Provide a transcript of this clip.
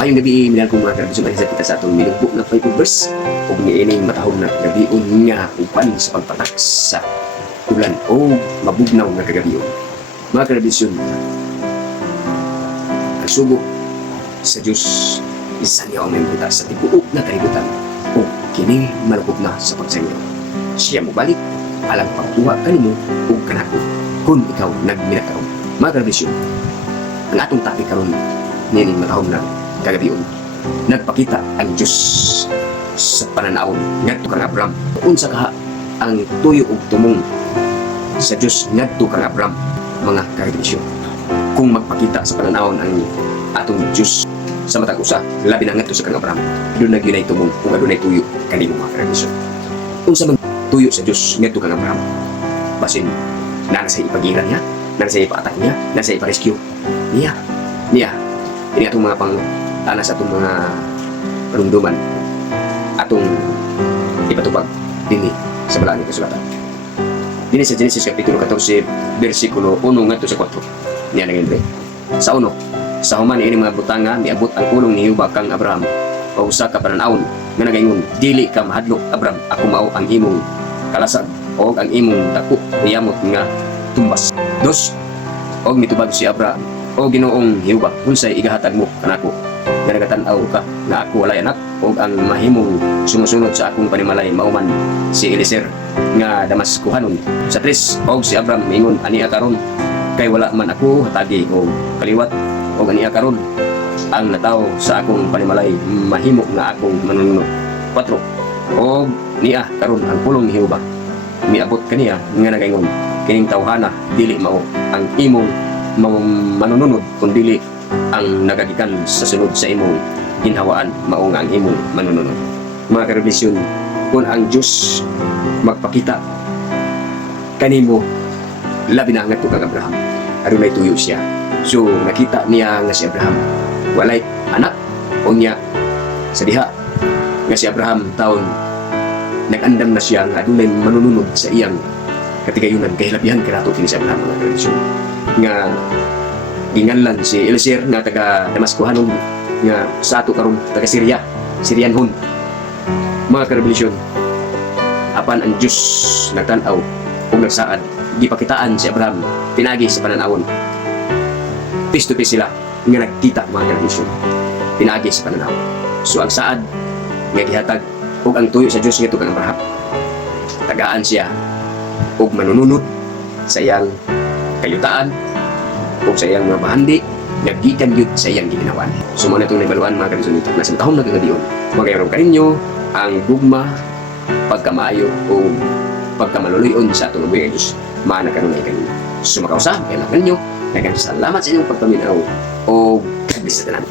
Mayong gabi, minahal kong mga karabisyon ay kita sa atong minugbo na 5 verse o niining matahong na kagabion nga upan sa pagpatak sa ulan o mabugnaw na kagabion. Mga karabisyon, ang sugo sa Diyos, isa niya ang membuta sa tibuok na kalibutan o kining malukog na sa pagsangyo. Siya mo balik, alang pagtuwa kanimo o kanako kung ikaw nagminakaroon. Mga karabisyon, ang atong topic karon niining matahong na kagabion, nagpakita ang Diyos sa pananaon ngadto kang Abraham. Unsa kaha ang tuyo ug tumong sa Diyos ngadto kang Abraham, mga karabisyon. Kung magpakita sa pananaon ang atong Diyos sa matag usa, labi na ngadto sa kang Abraham, doon na gyud tumong kung adunay tuyo kanimo, mga karabisyon. Unsa man tuyo sa Diyos ngadto kang Abraham, basin na sa ipagiran niya, na sa ipaatak niya, na sa iparescue niya ini atong mga tanas atong mga panumduman atong ipatupag dinhi sa balaang kasulatan. Dinhi sa Genesis kapitulo 14 bersikulo 1 ngadto sa 4. Niya nangin sa 1, sa human ini mga butanga miabot ang pulong ni Jehova kang Abraham o usa ka pananaon nga nagaingon, dili ka mahadlok Abraham, ako mao ang imong kalasag o ang imong dako niyamot nga tumbas. 2, og mitubag si Abraham, o Ginoong Jehova, unsay igahatag mo kanako nga nagatan-aw ka nga ako walay anak o ang mahimong sumusunod sa akong panimalay mauman si Eliezer nga Damaskuhanon. Sa 3, og si Abraham mingon, ania karon kay wala man ako hatagi o kaliwat o ania karon ang nataw sa akong panimalay mahimo nga akong manununod. 4, og niya karon ang pulong ni Jehova miabot kaniya nga nagaingon, kining tawhana dili mao ang imong manununod kundi ang nagagikan sa sunod sa imong ginhawaan mao nga ang imong manununod. Mga karabisyon, kung ang Diyos magpakita kanimo, labi na ngadto kang Abraham, adunay tuyo siya. So nakita niya nga si Abraham walay anak o niya sa diha nga si Abraham taon nag-andam na siya nga adunay manununod sa iyang katigayunan, kay labihan kanato kini si Abraham, mga karabisyon, nga ginganlan si Eliezer nga taga Damaskuhanon nga sa ato karon taga Syrianhon. Mga karabisyon, apan ang Diyos nagtan-aw o nagsaad, gipakitaan si Abraham pinagi sa pananawon. Face to face sila nga nagkita, mga karabisyon, pinagi sa pananaw. So ang saad nga gihatag ug ang tuyo sa Diyos ngadto kang Abraham, tagaan siya ug manununod sa iyang kayutaan o sa iyang mga bahandi, naggikan yun sa iyang ginawan. So muna itong naibaluan, mga karabisyon, nito nasa tahong nagkagadiyon, magayarong kaninyo ang gugma, pagkamaayo o pagkamaluluyon sa atong buhay Diyos, maana kanunay kaninyo. So makausa, kailangan ninyo, nagang salamat sa inyong pagpaminaw o God bless sa tanan.